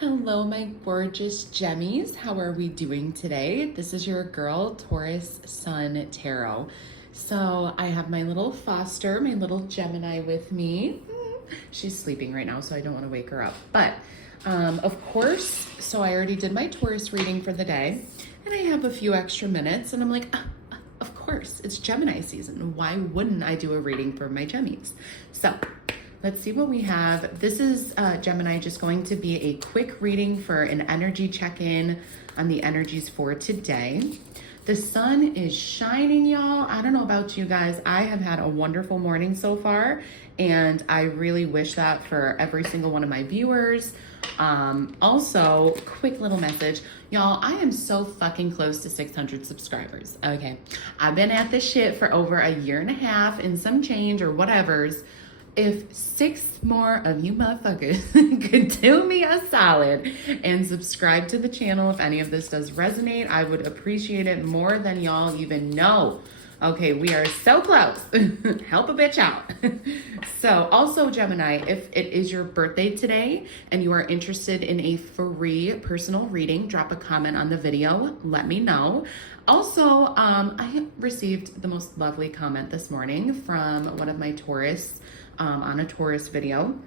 Hello, my gorgeous Gemmies. How are we doing today? This is your girl, Taurus Sun Tarot. So I have my little Foster, my little Gemini with me. She's sleeping right now, so I don't want to wake her up. But of course, so I already did my Taurus reading for the day, and I have a few extra minutes, and I'm like, of course, it's Gemini season. Why wouldn't I do a reading for my Gemmies? So let's see what we have. This is Gemini, just going to be a quick reading for an energy check-in on the energies for today. The sun is shining, y'all. I don't know about you guys. I have had a wonderful morning so far, and I really wish that for every single one of my viewers. Also, quick little message. Y'all, I am so fucking close to 600 subscribers. Okay. I've been at this shit for over a year and a half and some change or whatever's. If 6 more of you motherfuckers could do me a solid and subscribe to the channel, if any of this does resonate, I would appreciate it more than y'all even know. Okay, we are so close. Help a bitch out. So also, Gemini, if it is your birthday today and you are interested in a free personal reading, drop a comment on the video. Let me know. Also, I received the most lovely comment this morning from one of my Taurus on a Taurus video,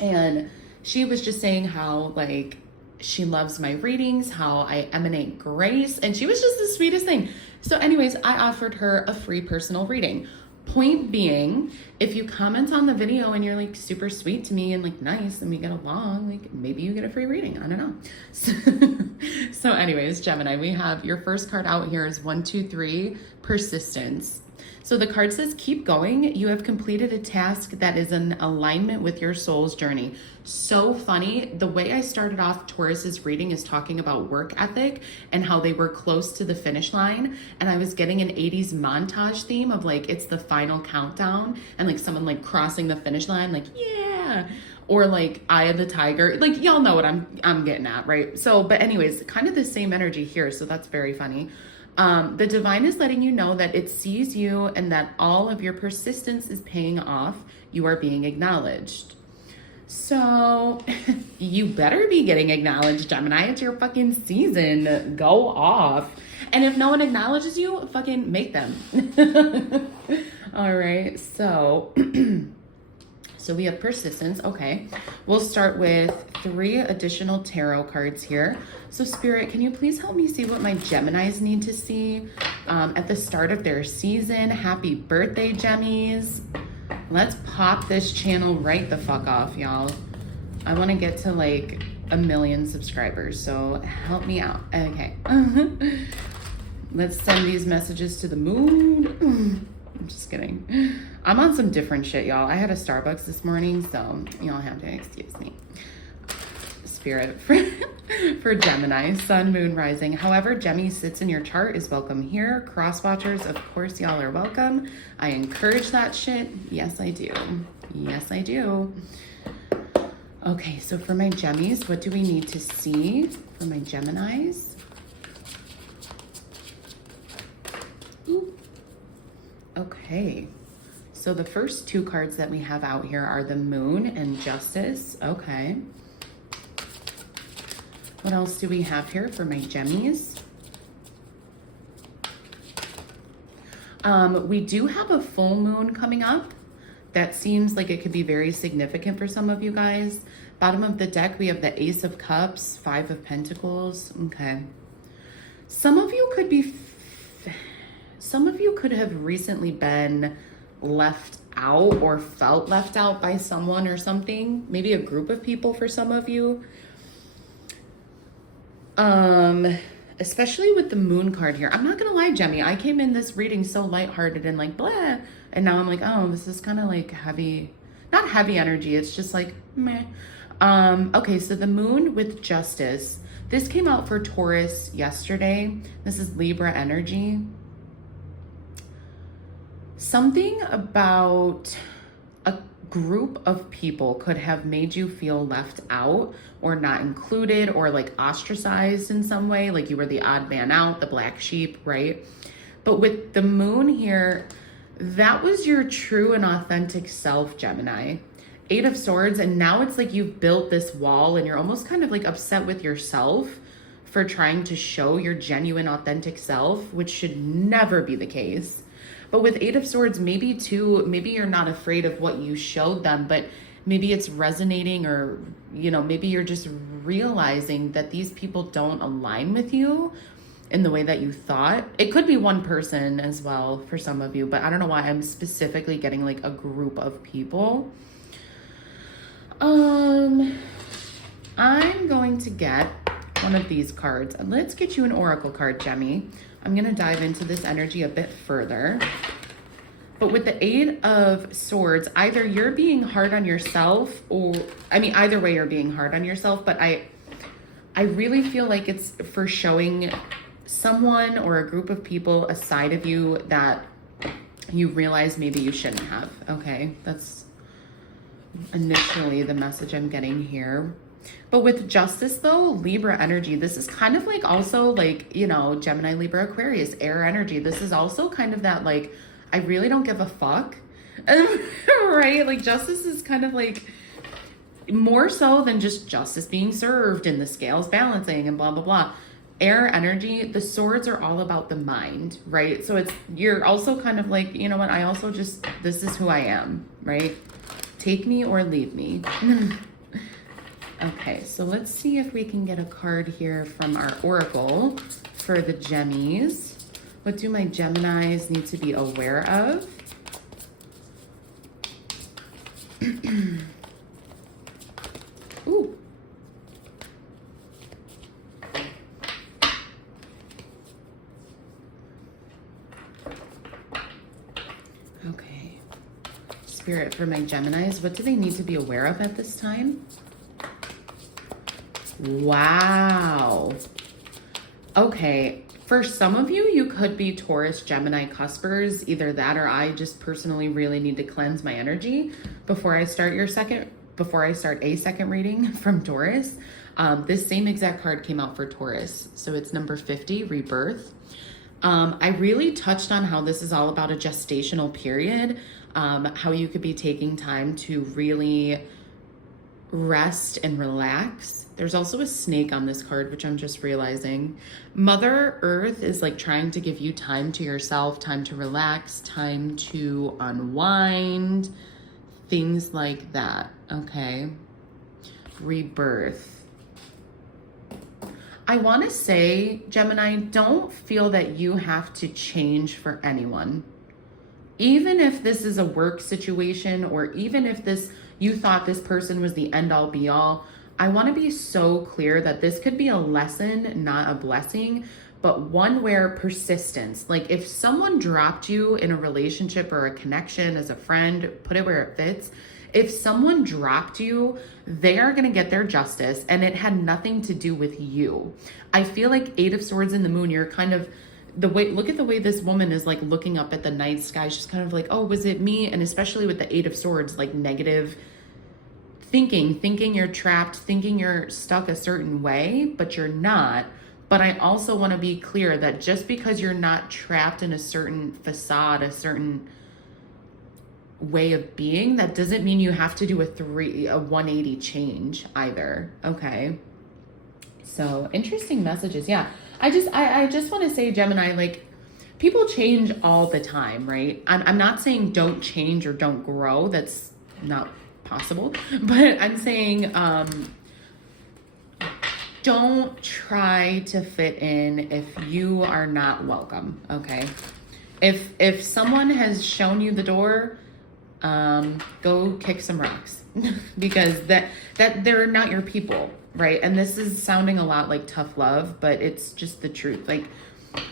and she was just saying how like she loves my readings, how I emanate grace, and she was just the sweetest thing. So anyways, I offered her a free personal reading. Point being, if you comment on the video and you're like super sweet to me and like nice and we get along, like maybe you get a free reading. I don't know. So anyways, Gemini, we have your first card out here is 1, 2, 3, persistence. So the card says, keep going. You have completed a task that is in alignment with your soul's journey. So funny. The way I started off Taurus's reading is talking about work ethic and how they were close to the finish line. And I was getting an 80s montage theme of like, it's the final countdown and like someone like crossing the finish line, like, yeah. Or like Eye of the Tiger. Like y'all know what I'm getting at, right? So, but anyways, kind of the same energy here. So that's very funny. The divine is letting you know that it sees you and that all of your persistence is paying off. You are being acknowledged. So you better be getting acknowledged, Gemini. It's your fucking season. Go off. And if no one acknowledges you, fucking make them. All right. So so we have persistence. Okay. We'll start with 3 additional tarot cards here. So Spirit, can you please help me see what my Geminis need to see at the start of their season? Happy birthday, Gemmies. Let's pop this channel right the fuck off, y'all. I want to get to like 1 million subscribers, so help me out. Okay. Let's send these messages to the moon. I'm just kidding. I'm on some different shit, y'all. I had a Starbucks this morning, so y'all have to excuse me. Spirit for Gemini, Sun, Moon, Rising. However, Gemini sits in your chart is welcome here. Cross watchers, of course, y'all are welcome. I encourage that shit. Yes, I do. Yes, I do. Okay, so for my Gemmies, what do we need to see for my Geminis? Ooh. Okay, so the first 2 cards that we have out here are the Moon and Justice. Okay. What else do we have here for my Gemmies? We do have a full moon coming up. That seems like it could be very significant for some of you guys. Bottom of the deck, we have the Ace of Cups, 5 of Pentacles. Okay. Some of you could have recently been left out or felt left out by someone or something. Maybe a group of people for some of you. Especially with the moon card here. I'm not gonna lie, Gemmy, I came in this reading so lighthearted and like blah, and now I'm like, oh, this is kind of like heavy, not heavy energy, it's just like meh. Okay, so the Moon with Justice. This came out for Taurus yesterday. This is Libra energy. Something about a group of people could have made you feel left out or not included or like ostracized in some way, like you were the odd man out, the black sheep, right? But with the moon here, that was your true and authentic self, Gemini. Eight of Swords, and now it's like you've built this wall and you're almost kind of like upset with yourself for trying to show your genuine, authentic self, which should never be the case. But with Eight of Swords, maybe too, maybe you're not afraid of what you showed them, but maybe it's resonating, or, you know, maybe you're just realizing that these people don't align with you in the way that you thought. It could be one person as well for some of you, but I don't know why I'm specifically getting like a group of people. I'm going to get one of these cards. Let's get you an oracle card, Jemmy. I'm going to dive into this energy a bit further. But with the Eight of Swords, either you're being hard on yourself, or, I mean, either way you're being hard on yourself, but I really feel like it's for showing someone or a group of people a side of you that you realize maybe you shouldn't have. Okay, that's initially the message I'm getting here. But with Justice though, Libra energy, this is kind of like also like, you know, Gemini, Libra, Aquarius, air energy. This is also kind of that like, I really don't give a fuck, right? Like Justice is kind of like more so than just justice being served and the scales balancing and blah, blah, blah. Air energy, the swords are all about the mind, right? So it's, you're also kind of like, you know what, I also just, this is who I am, right? Take me or leave me. Okay, so let's see if we can get a card here from our oracle for the Gemmies. What do my Geminis need to be aware of? Ooh. Okay. Spirit, for my Geminis, what do they need to be aware of at this time? Wow. Okay. For some of you, you could be Taurus, Gemini cuspers. Either that, or I just personally really need to cleanse my energy before I start a second reading from Taurus. This same exact card came out for Taurus. So it's number 50, rebirth. I really touched on how this is all about a gestational period, how you could be taking time to really rest and relax. There's also a snake on this card, which I'm just realizing. Mother Earth is like trying to give you time to yourself, time to relax, time to unwind, things like that. Okay. Rebirth. I want to say, Gemini, don't feel that you have to change for anyone. Even if this is a work situation, or even if you thought this person was the end all be all, I want to be so clear that this could be a lesson, not a blessing, but one where persistence, like if someone dropped you in a relationship or a connection as a friend, put it where it fits. If someone dropped you, they are going to get their justice, and it had nothing to do with you. I feel like Eight of Swords in the Moon, you're kind of, look at the way this woman is like looking up at the night sky. She's kind of like, oh, was it me? And especially with the Eight of Swords, like negative thinking you're trapped, thinking you're stuck a certain way, but you're not. But I also want to be clear that just because you're not trapped in a certain facade, a certain way of being, that doesn't mean you have to do a 180 change either. Okay. So interesting messages. Yeah. I just want to say, Gemini, like people change all the time, right? I'm not saying don't change or don't grow. That's not possible, but I'm saying, don't try to fit in if you are not welcome. Okay. If someone has shown you the door, go kick some rocks because that they're not your people, right? And this is sounding a lot like tough love, but it's just the truth. Like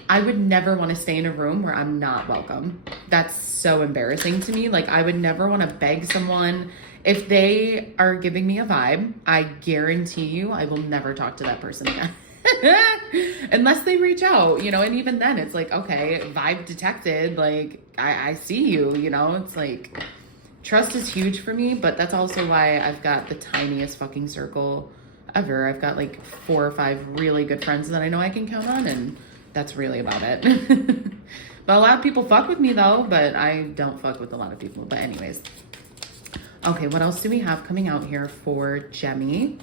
I would never want to stay in a room where I'm not welcome. That's so embarrassing to me. Like I would never want to beg someone. If they are giving me a vibe, I guarantee you I will never talk to that person again. Unless they reach out, you know, and even then it's like, okay, vibe detected, like I see you, you know, it's like trust is huge for me, but that's also why I've got the tiniest fucking circle ever. I've got like 4 or 5 really good friends that I know I can count on, and that's really about it. But a lot of people fuck with me though, but I don't fuck with a lot of people. But anyways, Okay, what else do we have coming out here for Gemmy?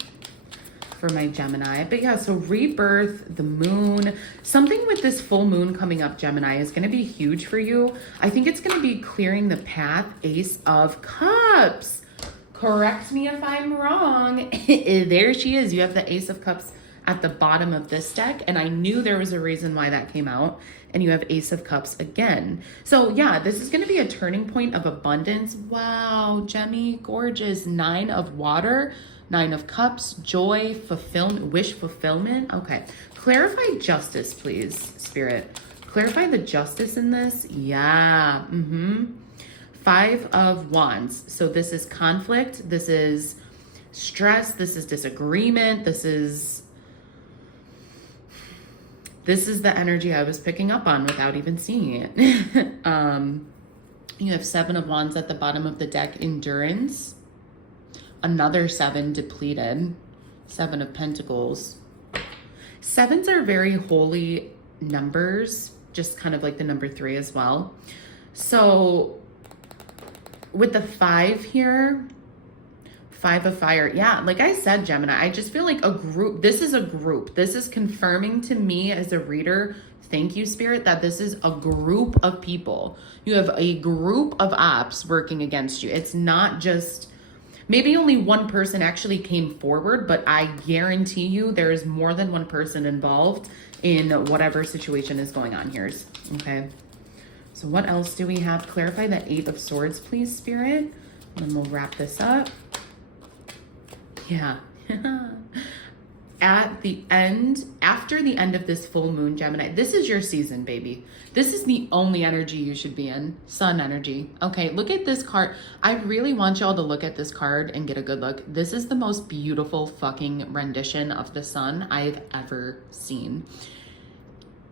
For my Gemini. But yeah, so rebirth, the moon, something with this full moon coming up, Gemini, is going to be huge for you. I think it's going to be clearing the path. Ace of Cups. Correct me if I'm wrong. There she is. You have the Ace of Cups at the bottom of this deck, and I knew there was a reason why that came out. And you have Ace of Cups again. So yeah, this is going to be a turning point of abundance. Wow, Gemmy, gorgeous. 9 of water, 9 of Cups, joy, fulfillment, wish fulfillment. Okay, clarify justice, please, Spirit. Clarify the justice in this. Yeah, 5 of Wands. So this is conflict, this is stress, this is disagreement, this is the energy I was picking up on without even seeing it. You have 7 of Wands at the bottom of the deck, endurance. Another 7, depleted. 7 of Pentacles. 7s are very holy numbers, just kind of like the number 3 as well. So with the 5 here, 5 of fire. Yeah, like I said, Gemini, I just feel like a group. This is a group. This is confirming to me as a reader, thank you, Spirit, that this is a group of people. You have a group of ops working against you. It's not just, maybe only one person actually came forward, but I guarantee you there is more than one person involved in whatever situation is going on here. Okay. So what else do we have? Clarify the 8 of Swords, please, Spirit. And then we'll wrap this up. Yeah. At the end, after the end of this full moon, Gemini, this is your season, baby. This is the only energy you should be in. Sun energy. Okay, look at this card. I really want y'all to look at this card and get a good look. This is the most beautiful fucking rendition of the sun I've ever seen.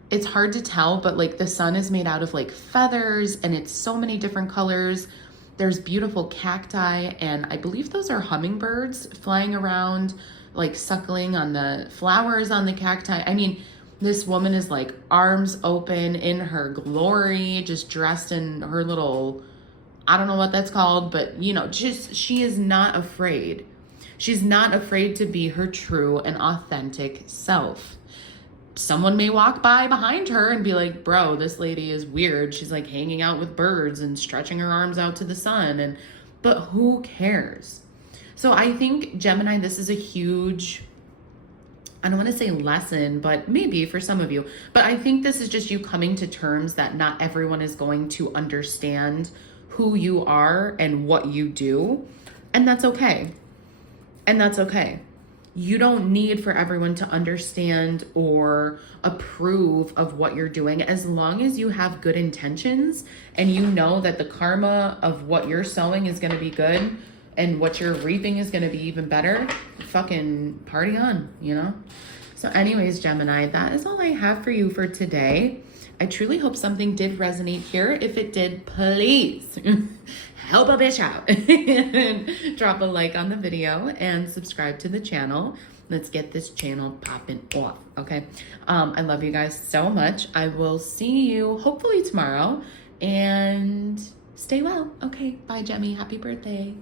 It's hard to tell, but like the sun is made out of like feathers and it's so many different colors. There's beautiful cacti, and I believe those are hummingbirds flying around, like suckling on the flowers on the cacti. I mean, this woman is like arms open in her glory, just dressed in her little, I don't know what that's called, but you know, just, she is not afraid. She's not afraid to be her true and authentic self. Someone may walk by behind her and be like, bro, this lady is weird. She's like hanging out with birds and stretching her arms out to the sun. But who cares? So I think, Gemini, this is a huge, I don't want to say lesson, but maybe for some of you. But I think this is just you coming to terms that not everyone is going to understand who you are and what you do. And that's okay. And that's okay. You don't need for everyone to understand or approve of what you're doing, as long as you have good intentions and you know that the karma of what you're sowing is going to be good and what you're reaping is going to be even better. Fucking party on, you know? So anyways, Gemini, that is all I have for you for today. I truly hope something did resonate here. If it did, please help a bitch out. Drop a like on the video and subscribe to the channel. Let's get this channel popping off, okay? I love you guys so much. I will see you hopefully tomorrow, and stay well. Okay, bye, Gemmy. Happy birthday.